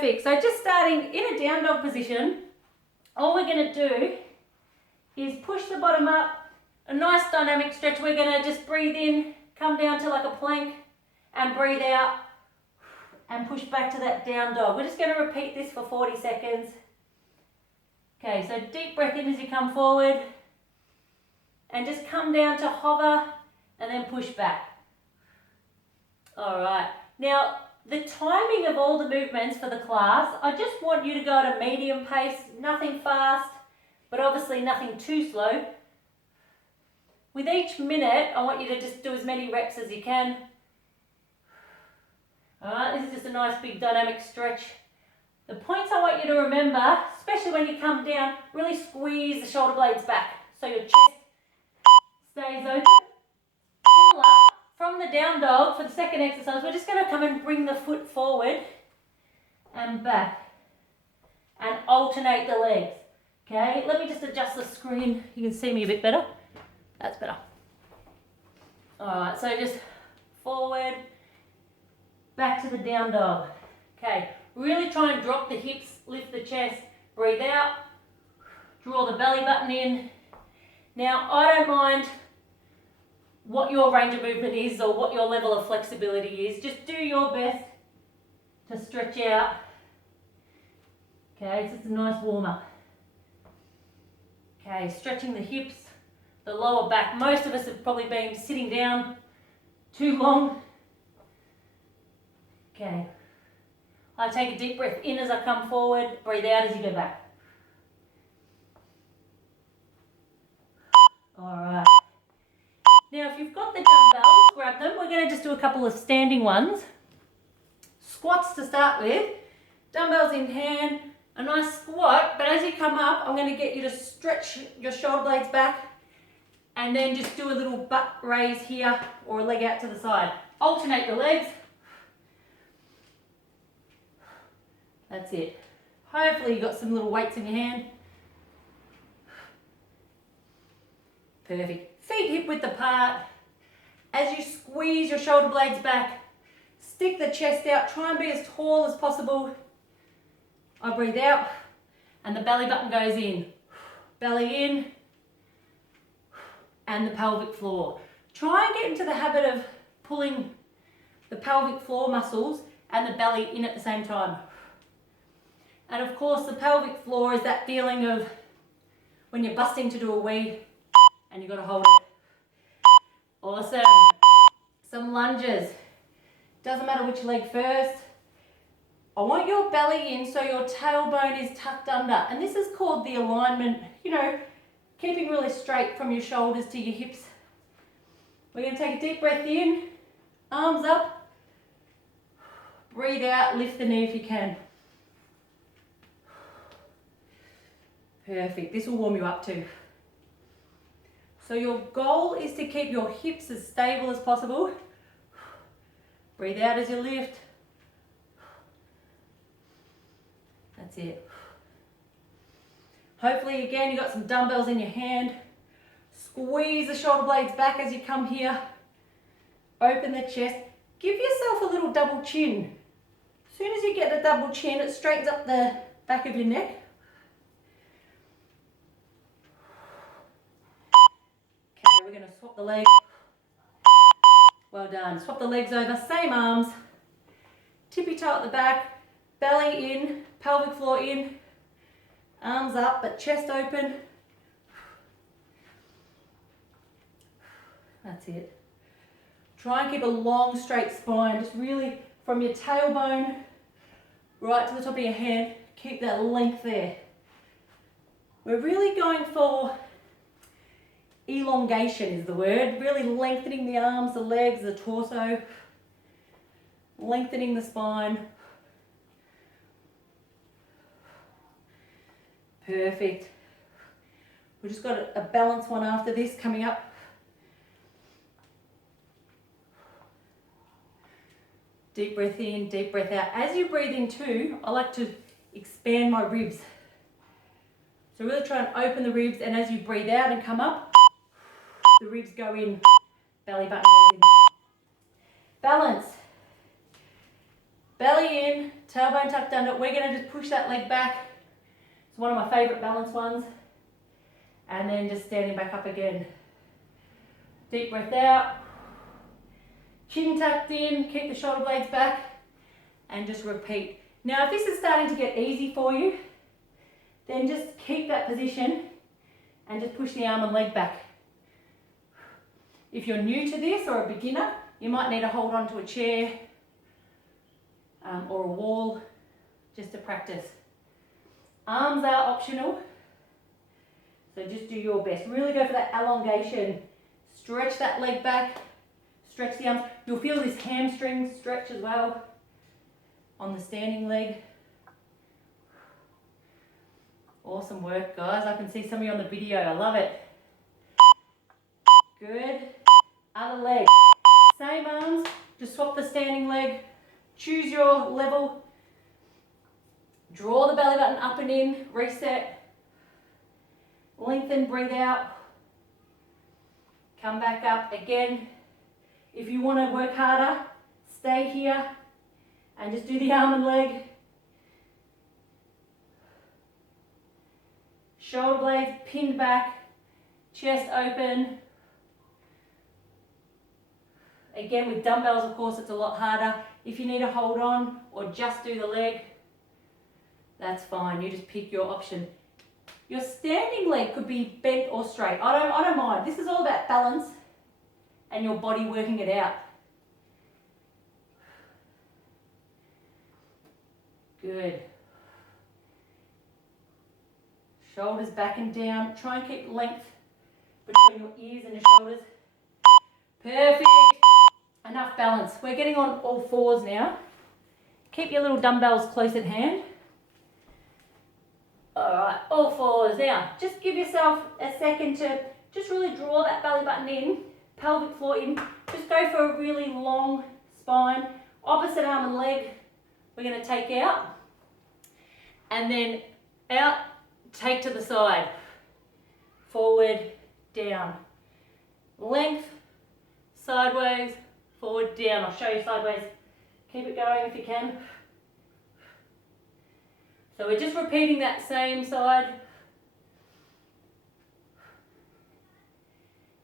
Perfect. So just starting in a down dog position, all we're going to do is push the bottom up, a nice dynamic stretch. We're going to just breathe in, come down to like a plank and breathe out and push back to that down dog. We're just going to repeat this for 40 seconds. Okay, so deep breath in as you come forward and just come down to hover and then push back. All right, now the timing of all the movements for the class, I just want you to go at a medium pace, nothing fast, but obviously nothing too slow. With each minute, I want you to just do as many reps as you can. All right, this is just a nice big dynamic stretch. The points I want you to remember, especially when you come down, really squeeze the shoulder blades back so your chest stays open. Similar, from the down dog, for the second exercise, we're just going to come and bring the foot forward and back and alternate the legs. Okay, let me just adjust the screen. You can see me a bit better. That's better. All right, so just forward, back to the down dog. Okay, really try and drop the hips, lift the chest, breathe out, draw the belly button in. Now, I don't mind what your range of movement is or what your level of flexibility is. Just do your best to stretch out. Okay, so it's a nice warm up. Okay, stretching the hips, the lower back. Most of us have probably been sitting down too long. Okay, I take a deep breath in as I come forward, breathe out as you go back. All right. Now, if you've got the dumbbells, grab them. We're going to just do a couple of standing ones. Squats to start with. Dumbbells in hand, a nice squat, but as you come up, I'm going to get you to stretch your shoulder blades back and then just do a little butt raise here or a leg out to the side. Alternate the legs. That's it. Hopefully you've got some little weights in your hand. Perfect. Feet hip width apart. As you squeeze your shoulder blades back, stick the chest out, try and be as tall as possible. I breathe out and the belly button goes in. Belly in and the pelvic floor. Try and get into the habit of pulling the pelvic floor muscles and the belly in at the same time. And of course the pelvic floor is that feeling of when you're busting to do a wee and you've got to hold it. Awesome. Some lunges. Doesn't matter which leg first. I want your belly in so your tailbone is tucked under. And this is called the alignment, keeping really straight from your shoulders to your hips. We're going to take a deep breath in, arms up, breathe out, lift the knee if you can. Perfect. This will warm you up too. So your goal is to keep your hips as stable as possible. Breathe out as you lift. That's it. Hopefully again you've got some dumbbells in your hand. Squeeze the shoulder blades back as you come here. Open the chest. Give yourself a little double chin. As soon as you get the double chin, it straightens up the back of your neck. Okay, we're going to swap the legs. Well done. Swap the legs over, same arms. Tippy toe at the back, belly in, pelvic floor in, arms up but chest open. That's it. Try and keep a long straight spine, just really from your tailbone right to the top of your head, keep that length there. We're really going for elongation is the word, really lengthening the arms, the legs, the torso, lengthening the spine. Perfect. We've just got a balance one after this coming up. Deep breath in, deep breath out. As you breathe in too, I like to expand my ribs. So really try and open the ribs, and as you breathe out and come up, the ribs go in, belly button goes in. Balance. Belly in, tailbone tucked under. We're going to just push that leg back. It's one of my favourite balance ones. And then just standing back up again. Deep breath out. Chin tucked in, keep the shoulder blades back. And just repeat. Now if this is starting to get easy for you, then just keep that position and just push the arm and leg back. If you're new to this or a beginner, you might need to hold on to a chair or a wall just to practice. Arms are optional, so just do your best. Really go for that elongation. Stretch that leg back, stretch the arms. You'll feel this hamstring stretch as well on the standing leg. Awesome work, guys. I can see some of you on the video. I love it. Good. Other leg. Same arms. Just swap the standing leg. Choose your level. Draw the belly button up and in. Reset. Lengthen, breathe out. Come back up again. If you want to work harder, stay here and just do the arm and leg. Shoulder blades pinned back, chest open. Again, with dumbbells, of course, it's a lot harder. If you need to hold on or just do the leg, that's fine. You just pick your option. Your standing leg could be bent or straight. I don't mind. This is all about balance and your body working it out. Good. Shoulders back and down. Try and keep length between your ears and your shoulders. Perfect. Enough balance. We're getting on all fours now. Keep your little dumbbells close at hand. Alright, all fours. Now, just give yourself a second to just really draw that belly button in, pelvic floor in. Just go for a really long spine. Opposite arm and leg, we're going to take out. And then out, take to the side. Forward, down. Length, sideways, forward, down. I'll show you sideways. Keep it going if you can. So we're just repeating that same side.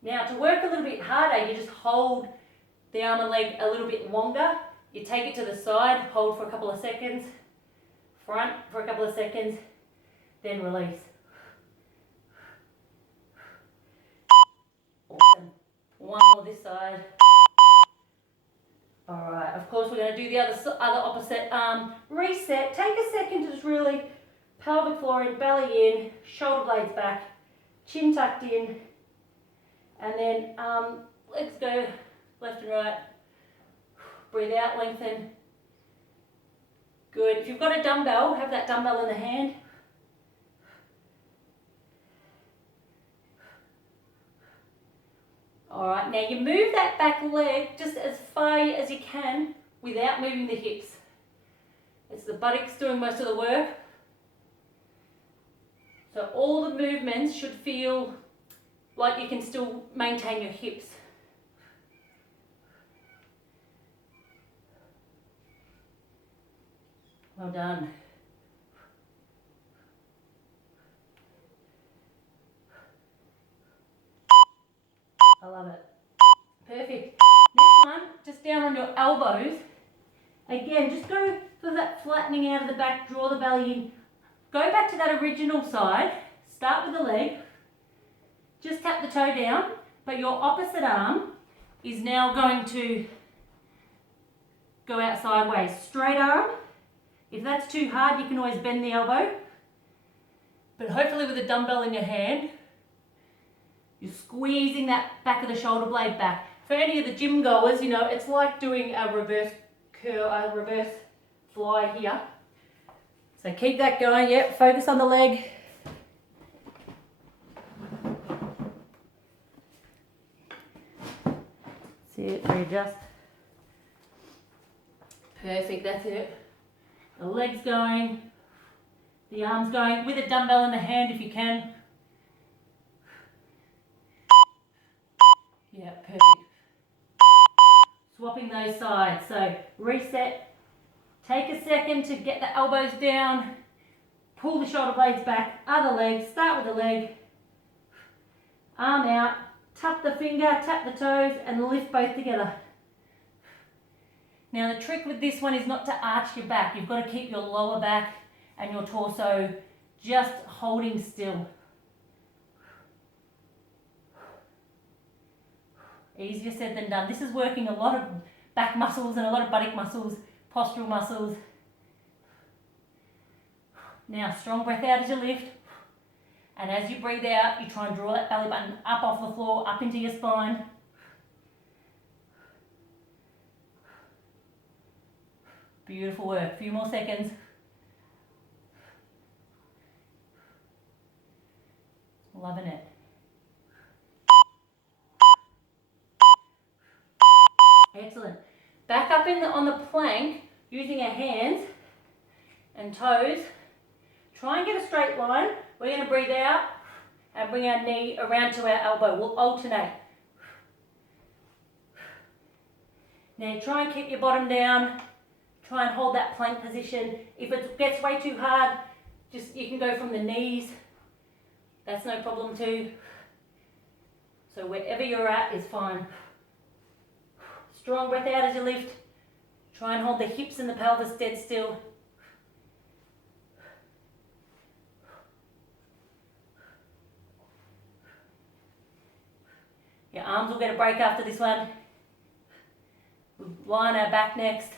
Now to work a little bit harder, you just hold the arm and leg a little bit longer. You take it to the side, hold for a couple of seconds, front for a couple of seconds, then release. Awesome. One more this side. Alright, of course we're going to do the other opposite arm. Reset. Take a second to just really pelvic floor in, belly in, shoulder blades back, chin tucked in, and then legs go left and right. Breathe out, lengthen. Good. If you've got a dumbbell, have that dumbbell in the hand. Alright, now you move that back leg just as far as you can without moving the hips. It's the buttocks doing most of the work. So all the movements should feel like you can still maintain your hips. Well done. I love it. Perfect. Next one, just down on your elbows. Again, just go for that flattening out of the back, draw the belly in. Go back to that original side, start with the leg, just tap the toe down, but your opposite arm is now going to go out sideways. Straight arm. If that's too hard, you can always bend the elbow. But hopefully with a dumbbell in your hand, you're squeezing that back of the shoulder blade back. For any of the gym goers, you know, it's like doing a reverse curl, a reverse fly here. So keep that going, yep, focus on the leg. See it, readjust. Perfect, that's it. The leg's going, the arm's going, with a dumbbell in the hand if you can. Yeah, perfect. Swapping those sides. So reset, Take a second to get the elbows down, pull the shoulder blades back, other leg, start with the leg, arm out, tuck the finger, tap the toes and lift both together. Now the trick with this one is not to arch your back. You've got to keep your lower back and your torso just holding still. Easier said than done. This is working a lot of back muscles and a lot of buttock muscles, postural muscles. Now strong breath out as you lift. And as you breathe out, you try and draw that belly button up off the floor, up into your spine. Beautiful work. A few more seconds. Loving it. Excellent. Back up on the plank, using our hands and toes. Try and get a straight line. We're going to breathe out and bring our knee around to our elbow. We'll alternate. Now try and keep your bottom down. Try and hold that plank position. If it gets way too hard, you can go from the knees. That's no problem too. So wherever you're at is fine. Strong breath out as you lift. Try and hold the hips and the pelvis dead still. Your arms will get a break after this one. We'll lie on our back next.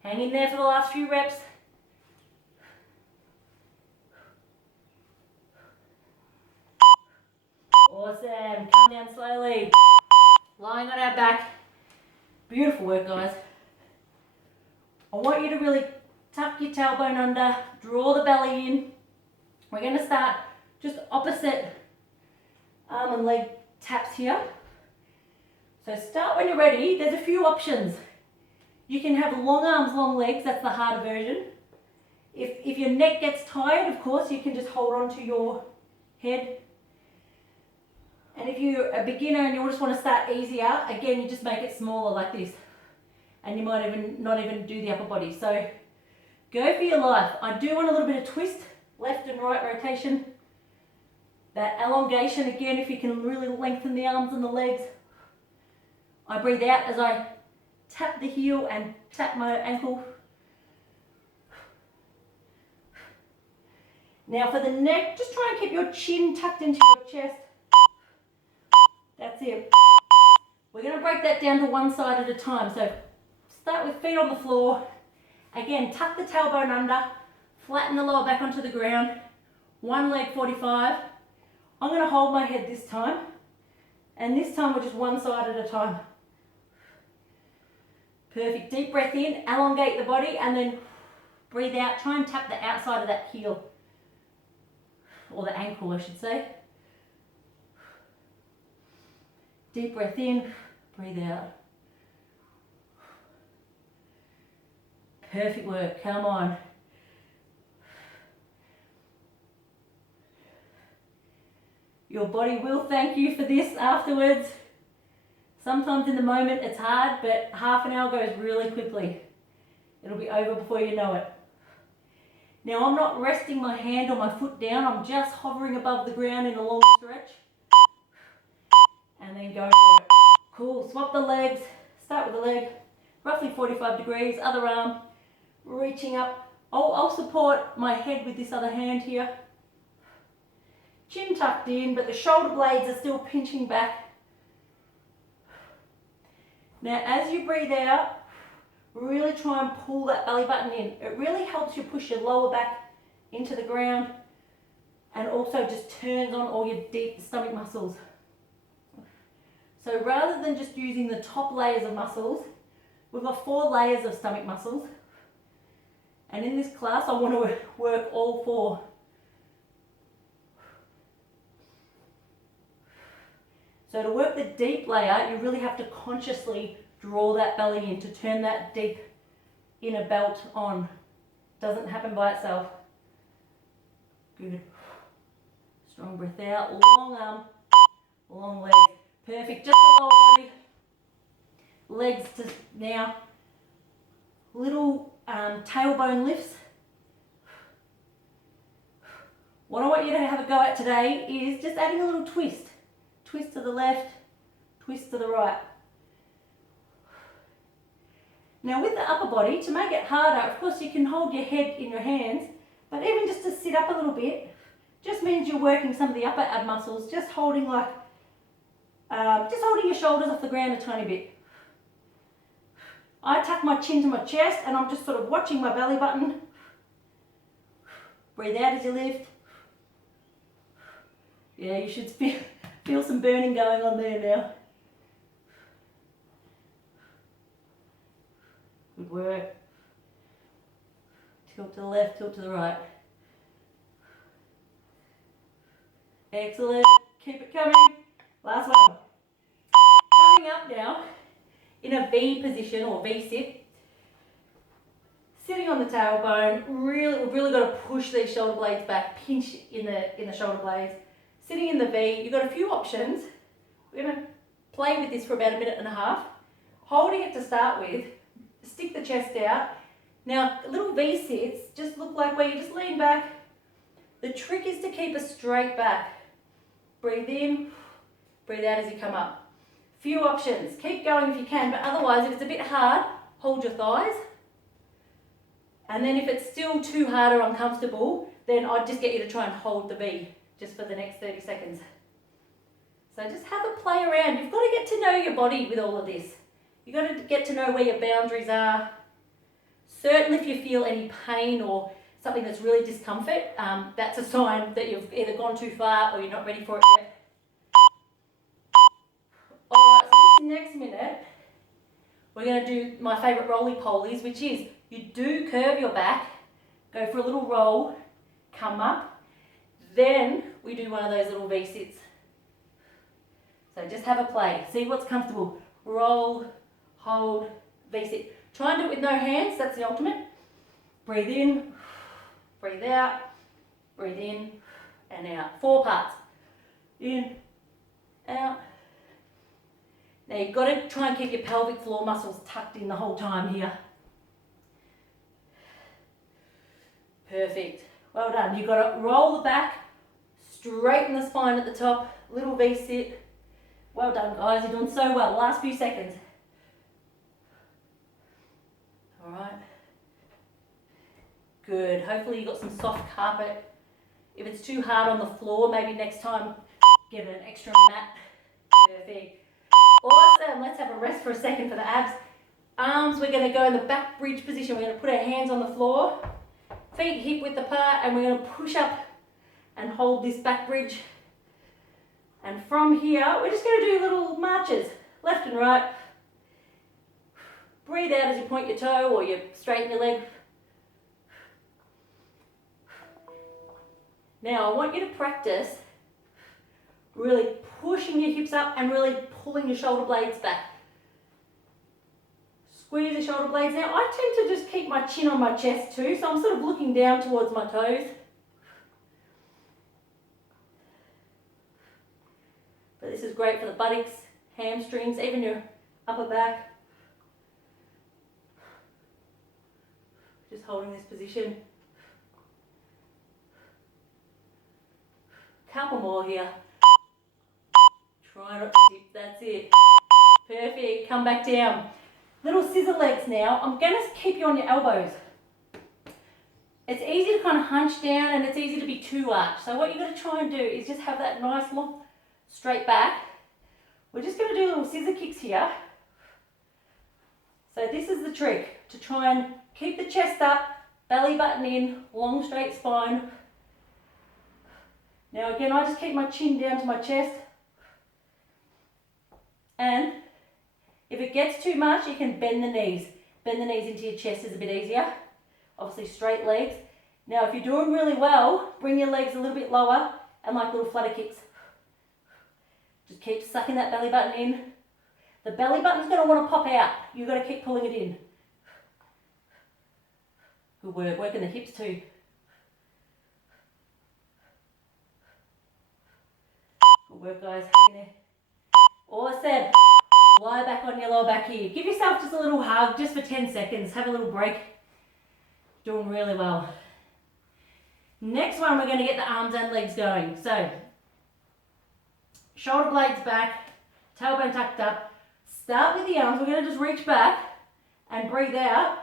Hang in there for the last few reps. Awesome. Come down slowly. Lying on our back. Beautiful work, guys. I want you to really tuck your tailbone under, draw the belly in. We're going to start just opposite arm and leg taps here. So start when you're ready. There's a few options. You can have long arms, long legs. That's the harder version. If your neck gets tired, of course, you can just hold on to your head. And if you're a beginner and you just want to start easier, again, you just make it smaller like this. And you might not even do the upper body. So go for your life. I do want a little bit of twist, left and right rotation. That elongation, again, if you can really lengthen the arms and the legs. I breathe out as I tap the heel and tap my ankle. Now for the neck, just try and keep your chin tucked into your chest. That's it. We're going to break that down to one side at a time. So start with feet on the floor. Again, tuck the tailbone under, flatten the lower back onto the ground. One leg 45. I'm going to hold my head this time. And this time we're just one side at a time. Perfect. Deep breath in, elongate the body, and then breathe out. Try and tap the outside of that heel. Or the ankle, I should say. Deep breath in, breathe out. Perfect work, come on. Your body will thank you for this afterwards. Sometimes in the moment it's hard, but half an hour goes really quickly. It'll be over before you know it. Now I'm not resting my hand or my foot down, I'm just hovering above the ground in a long stretch. And then go for it. Cool, swap the legs, start with the leg, roughly 45 degrees, other arm, reaching up. I'll support my head with this other hand here. Chin tucked in, but the shoulder blades are still pinching back. Now as you breathe out, really try and pull that belly button in. It really helps you push your lower back into the ground and also just turns on all your deep stomach muscles. So rather than just using the top layers of muscles, we've got 4 layers of stomach muscles. And in this class, I want to work all 4. So to work the deep layer, you really have to consciously draw that belly in to turn that deep inner belt on. Doesn't happen by itself. Good. Strong breath out, long arm, long legs. Perfect, just the lower body. Legs to now little tailbone lifts. What I want you to have a go at today is just adding a little twist. Twist to the left, twist to the right. Now with the upper body, to make it harder, of course you can hold your head in your hands, but even just to sit up a little bit, just means you're working some of the upper ab muscles, just holding your shoulders off the ground a tiny bit. I tuck my chin to my chest and I'm just sort of watching my belly button. Breathe out as you lift. Yeah, you should feel some burning going on there now. Good work. Tilt to the left, tilt to the right. Excellent. Keep it coming. Last one. Coming up now in a V position or V sit. Sitting on the tailbone. We've really got to push these shoulder blades back. Pinch in the shoulder blades. Sitting in the V, you've got a few options. We're going to play with this for about a minute and a half. Holding it to start with. Stick the chest out. Now, little V sits just look like where you just lean back. The trick is to keep a straight back. Breathe in, breathe out as you come up. Few options. Keep going if you can, but otherwise, if it's a bit hard, hold your thighs. And then if it's still too hard or uncomfortable, then I'd just get you to try and hold the V just for the next 30 seconds. So just have a play around. You've got to get to know your body with all of this. You've got to get to know where your boundaries are. Certainly if you feel any pain or something that's really discomfort, that's a sign that you've either gone too far or you're not ready for it yet. Alright, so this next minute, we're going to do my favourite roly-polies, which is you do curve your back, go for a little roll, come up, then we do one of those little V-sits. So just have a play, see what's comfortable. Roll, hold, V-sit. Try and do it with no hands, that's the ultimate. Breathe in, breathe out, breathe in and out. 4 parts. In, out. Now you've got to try and keep your pelvic floor muscles tucked in the whole time here. Perfect. Well done. You've got to roll the back, straighten the spine at the top, little V-sit. Well done guys, you're doing so well. Last few seconds. Alright. Good. Hopefully you've got some soft carpet. If it's too hard on the floor, maybe next time get an extra mat. Perfect. Awesome. Let's have a rest for a second for the abs. Arms, we're going to go in the back bridge position. We're going to put our hands on the floor. Feet hip width apart and we're going to push up and hold this back bridge. And from here, we're just going to do little marches, left and right. Breathe out as you point your toe or you straighten your leg. Now I want you to practice really pushing your hips up and really pulling your shoulder blades back. Squeeze the shoulder blades. Now I tend to just keep my chin on my chest too, so I'm sort of looking down towards my toes. But this is great for the buttocks, hamstrings, even your upper back. Just holding this position. Couple more here. Try not to dip, that's it. Perfect, come back down. Little scissor legs now. I'm going to keep you on your elbows. It's easy to kind of hunch down and it's easy to be too arched. So what you're going to try and do is just have that nice long straight back. We're just going to do little scissor kicks here. So this is the trick, to try and keep the chest up, belly button in, long straight spine. Now again, I just keep my chin down to my chest. And if it gets too much, you can bend the knees. Bend the knees into your chest is a bit easier. Obviously straight legs. Now if you're doing really well, bring your legs a little bit lower and like little flutter kicks. Just keep sucking that belly button in. The belly button's going to want to pop out. You've got to keep pulling it in. Good work, working the hips too. Good work guys, hang in there. Awesome. Lie back on your lower back here. Give yourself just a little hug, just for 10 seconds. Have a little break. Doing really well. Next one, we're going to get the arms and legs going. So, shoulder blades back, tailbone tucked up. Start with the arms. We're going to just reach back and breathe out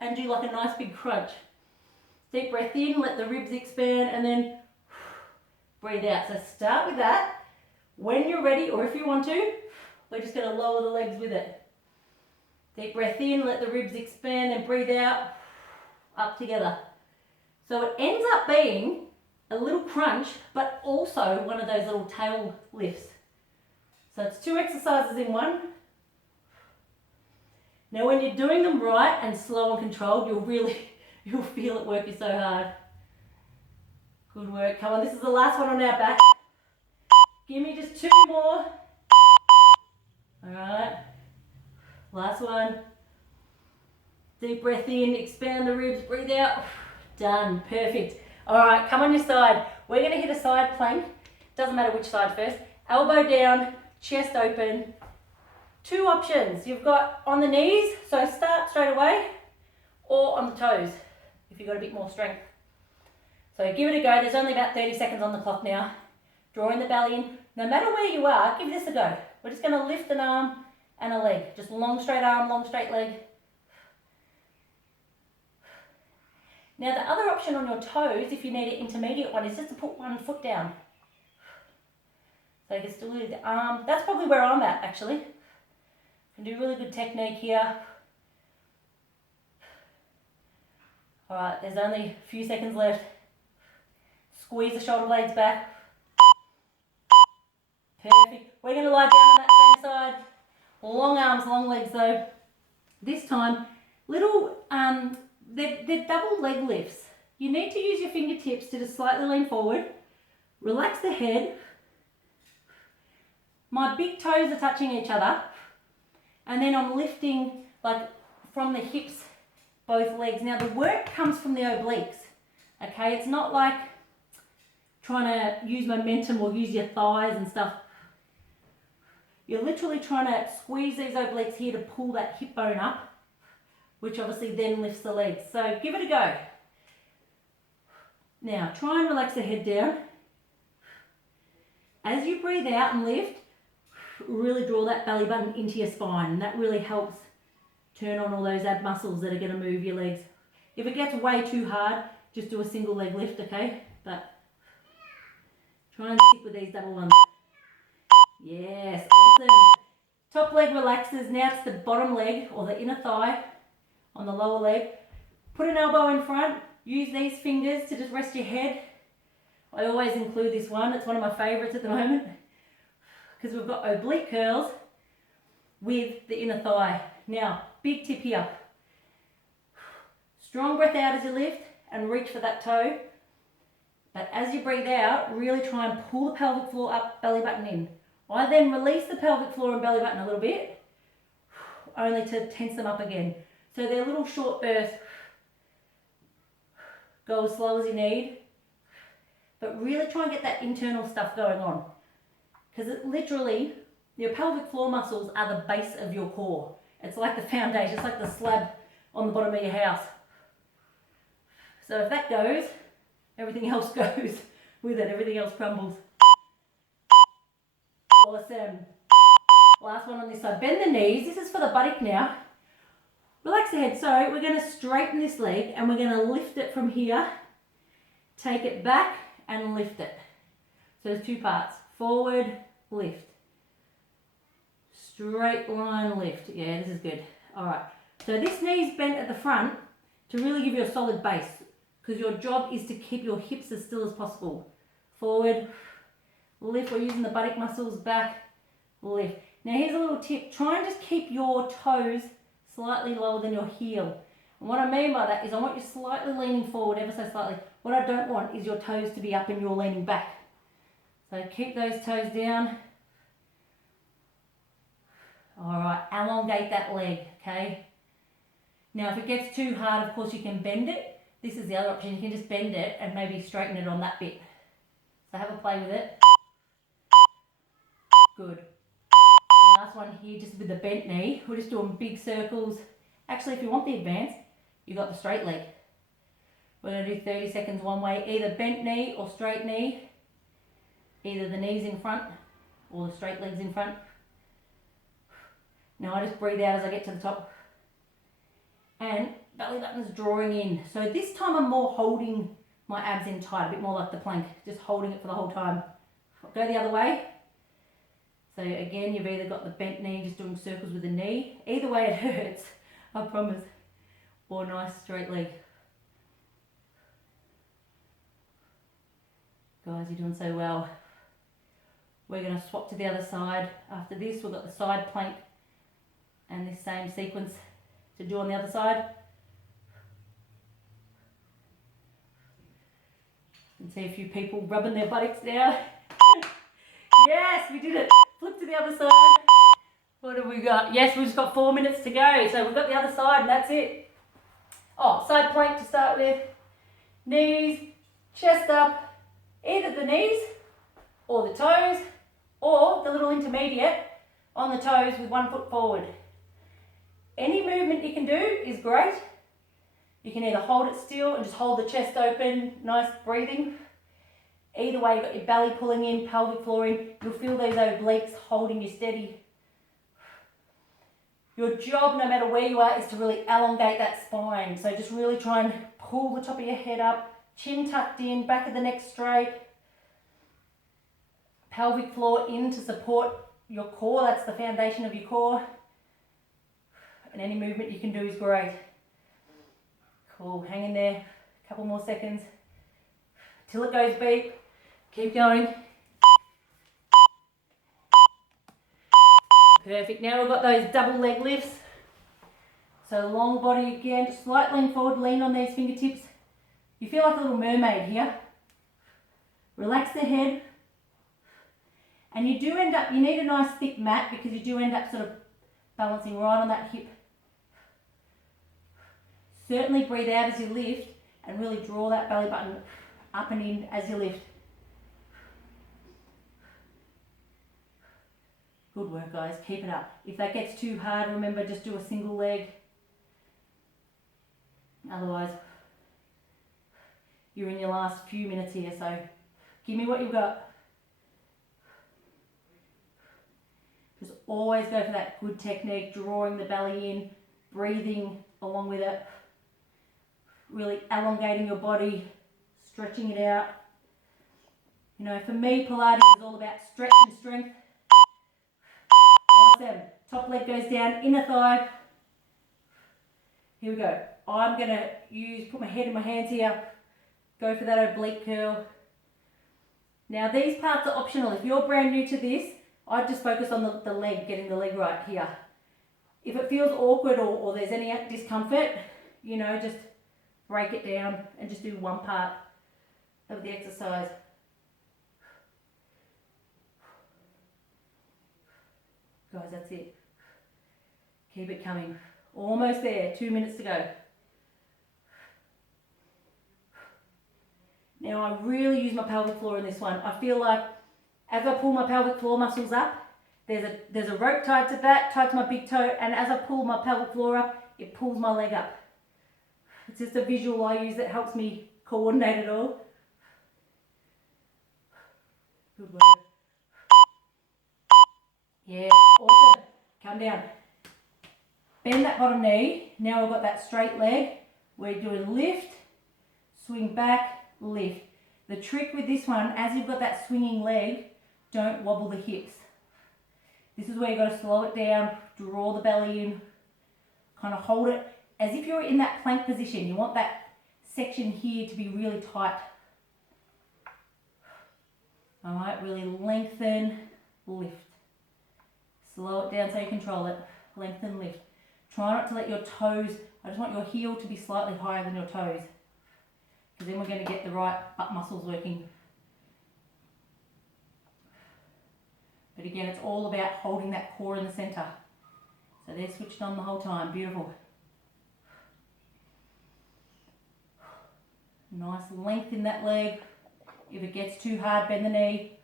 and do like a nice big crunch. Deep breath in, let the ribs expand, and then breathe out. So start with that. When you're ready, or if you want to, we're just going to lower the legs with it. Deep breath in, let the ribs expand, and breathe out, up together. So it ends up being a little crunch, but also one of those little tail lifts. So it's 2 exercises in one. Now when you're doing them right and slow and controlled, you'll feel it work you so hard. Good work. Come on, this is the last one on our back. Give me just 2 more. Alright. Last one. Deep breath in, expand the ribs, breathe out. Done. Perfect. Alright, come on your side. We're going to hit a side plank. Doesn't matter which side first. Elbow down, chest open. 2 options. You've got on the knees, so start straight away, or on the toes, if you've got a bit more strength. So give it a go. There's only about 30 seconds on the clock now. Drawing the belly in. No matter where you are, give this a go. We're just going to lift an arm and a leg. Just long straight arm, long straight leg. Now the other option on your toes, if you need an intermediate one, is just to put one foot down. So you can still do the arm. That's probably where I'm at actually. Can do really good technique here. Alright, there's only a few seconds left. Squeeze the shoulder blades back. Perfect. We're going to lie down on that same side. Long arms, long legs though. This time, little, they're double leg lifts. You need to use your fingertips to just slightly lean forward. Relax the head. My big toes are touching each other. And then I'm lifting like from the hips, both legs. Now the work comes from the obliques, okay? It's not like trying to use momentum or use your thighs and stuff. You're literally trying to squeeze these obliques here to pull that hip bone up, which obviously then lifts the legs. So give it a go. Now try and relax the head down. As you breathe out and lift, really draw that belly button into your spine, and that really helps turn on all those ab muscles that are going to move your legs. If it gets way too hard, just do a single leg lift, okay? But try and stick with these double ones. Yes, awesome. Top leg relaxes. Now it's the bottom leg or the inner thigh on the lower leg. Put an elbow in front. Use these fingers to just rest your head. I always include this one. It's one of my favourites at the moment, because we've got oblique curls with the inner thigh. Now, big tip here. Strong breath out as you lift and reach for that toe. But as you breathe out, really try and pull the pelvic floor up, belly button in. I then release the pelvic floor and belly button a little bit, only to tense them up again. So they're little short bursts. Go as slow as you need. But really try and get that internal stuff going on. Because it literally, your pelvic floor muscles are the base of your core. It's like the foundation, it's like the slab on the bottom of your house. So if that goes, everything else goes with it, everything else crumbles. Awesome. Last one on this side. Bend the knees. This is for the buttock now. Relax the head. So we're going to straighten this leg and we're going to lift it from here. Take it back and lift it. So there's 2 parts. Forward, lift. Straight line lift. Yeah, this is good. Alright. So this knee's bent at the front to really give you a solid base, because your job is to keep your hips as still as possible. Forward, lift. We're using the buttock muscles. Back, lift. Now here's a little tip. Try and just keep your toes slightly lower than your heel. And what I mean by that is I want you slightly leaning forward, ever so slightly. What I don't want is your toes to be up and you're leaning back. So keep those toes down. Alright, elongate that leg, okay? Now if it gets too hard, of course you can bend it. This is the other option. You can just bend it and maybe straighten it on that bit. So have a play with it. Good. Last one here, just with the bent knee. We're just doing big circles. Actually, if you want the advance, you've got the straight leg. We're going to do 30 seconds one way, either bent knee or straight knee. Either the knees in front or the straight legs in front. Now I just breathe out as I get to the top. And belly button's drawing in. So this time I'm more holding my abs in tight, a bit more like the plank, just holding it for the whole time. Go the other way. So again, you've either got the bent knee, just doing circles with the knee. Either way it hurts, I promise. Or nice straight leg. Guys, you're doing so well. We're going to swap to the other side. After this, we've got the side plank and this same sequence to do on the other side. You can see a few people rubbing their buttocks now. Yes, we did it. Flip to the other side. What have we got? Yes, we've just got 4 minutes to go. So we've got the other side and that's it. Oh, side plank to start with. Knees, chest up. Either the knees or the toes or the little intermediate on the toes with 1 foot forward. Any movement you can do is great. You can either hold it still and just hold the chest open, nice breathing. Either way, you've got your belly pulling in, pelvic floor in. You'll feel those obliques holding you steady. Your job, no matter where you are, is to really elongate that spine. So just really try and pull the top of your head up, chin tucked in, back of the neck straight. Pelvic floor in to support your core. That's the foundation of your core. And any movement you can do is great. Cool, hang in there. A couple more seconds. Till it goes beep. Keep going. Perfect. Now we've got those double leg lifts. So long body again, just slight lean forward, lean on these fingertips. You feel like a little mermaid here. Relax the head. And you do end up, you need a nice thick mat because you do end up sort of balancing right on that hip. Certainly breathe out as you lift and really draw that belly button up and in as you lift. Good work, guys. Keep it up. If that gets too hard, remember, just do a single leg. Otherwise, you're in your last few minutes here, so give me what you've got. Just always go for that good technique, drawing the belly in, breathing along with it, really elongating your body, stretching it out. You know, for me, Pilates is all about stretch and strength. Awesome. Top leg goes down, inner thigh. Here we go. I'm going to put my head in my hands here, go for that oblique curl. Now these parts are optional. If you're brand new to this, I'd just focus on the leg, getting the leg right here. If it feels awkward or there's any discomfort, you know, just break it down and just do one part of the exercise. Guys, that's it. Keep it coming. Almost there, 2 minutes to go. Now I really use my pelvic floor in this one. I feel like as I pull my pelvic floor muscles up, there's a rope tied to that, tied to my big toe, and as I pull my pelvic floor up, it pulls my leg up. It's just a visual I use that helps me coordinate it all. Good work. Yeah, awesome. Come down. Bend that bottom knee. Now we've got that straight leg. We're doing lift, swing back, lift. The trick with this one, as you've got that swinging leg, don't wobble the hips. This is where you've got to slow it down, draw the belly in, kind of hold it as if you're in that plank position. You want that section here to be really tight. All right, really lengthen, lift. Slow it down so you control it. Lengthen, lift. Try not to let your toes, I just want your heel to be slightly higher than your toes, because then we're going to get the right butt muscles working. But again, it's all about holding that core in the center. So they're switched on the whole time. Beautiful. Nice length in that leg. If it gets too hard, bend the knee.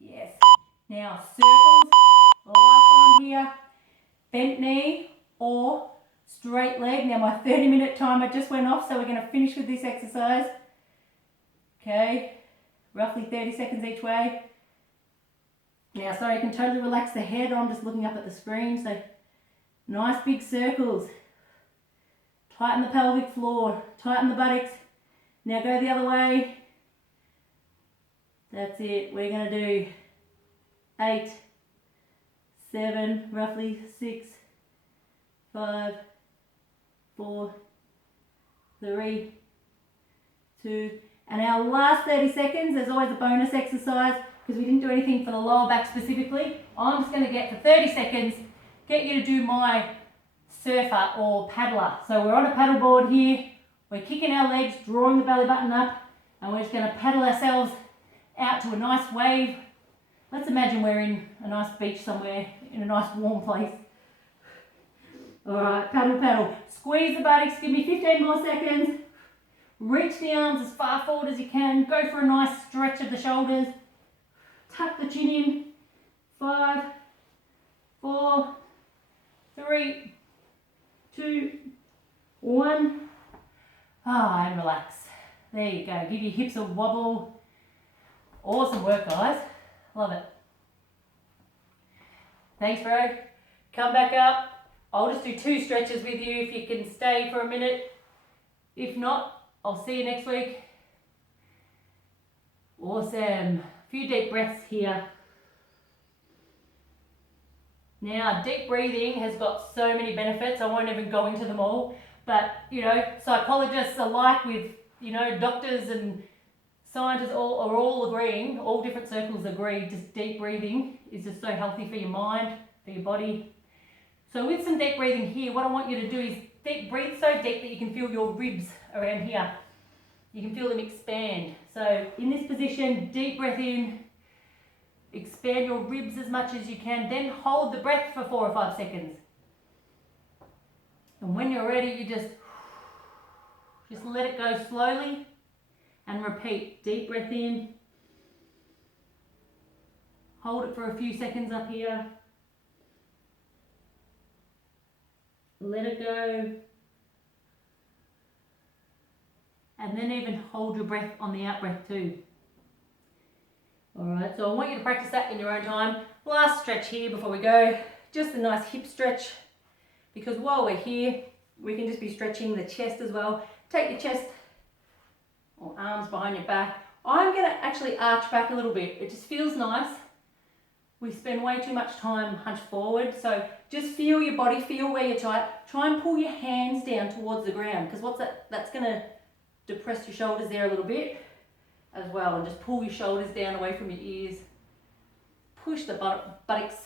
Yes. Now circles. here, bent knee or straight leg. Now my 30-minute timer just went off, so we're going to finish with this exercise. Okay, roughly 30 seconds each way. Now, sorry, you can totally relax the head. I'm just looking up at the screen. So nice big circles. Tighten the pelvic floor, tighten the buttocks. Now go the other way. That's it. We're going to do 8, 7, roughly 6, 5, 4, 3, 2, and our last 30 seconds, there's always a bonus exercise because we didn't do anything for the lower back specifically. I'm just going to get for 30 seconds, get you to do my surfer or paddler. So we're on a paddle board here, we're kicking our legs, drawing the belly button up, and we're just going to paddle ourselves out to a nice wave. Let's imagine we're in a nice beach somewhere, in a nice warm place. Alright, paddle, paddle. Squeeze the buttocks, give me 15 more seconds. Reach the arms as far forward as you can. Go for a nice stretch of the shoulders. Tuck the chin in. 5, 4, 3, 2, 1. And relax. There you go. Give your hips a wobble. Awesome work, guys. Love it. Thanks, bro. Come back up. I'll just do 2 stretches with you if you can stay for a minute. If not, I'll see you next week. Awesome. A few deep breaths here. Now, deep breathing has got so many benefits. I won't even go into them all. But, you know, psychologists alike with, you know, doctors and scientists are all agreeing, all different circles agree, just deep breathing is just so healthy for your mind, for your body. So with some deep breathing here, what I want you to do is breathe so deep that you can feel your ribs around here. You can feel them expand. So in this position, deep breath in, expand your ribs as much as you can, then hold the breath for 4 or 5 seconds. And when you're ready, you just let it go slowly and repeat. Deep breath in, hold it for a few seconds up here, let it go, and then even hold your breath on the out breath too. Alright, so I want you to practice that in your own time. Last stretch here before we go, just a nice hip stretch, because while we're here, we can just be stretching the chest as well. Take your chest or arms behind your back. I'm going to actually arch back a little bit. It just feels nice. We spend way too much time hunched forward, so just feel your body, feel where you're tight. Try and pull your hands down towards the ground, because that's going to depress your shoulders there a little bit as well, and just pull your shoulders down away from your ears. Push the buttocks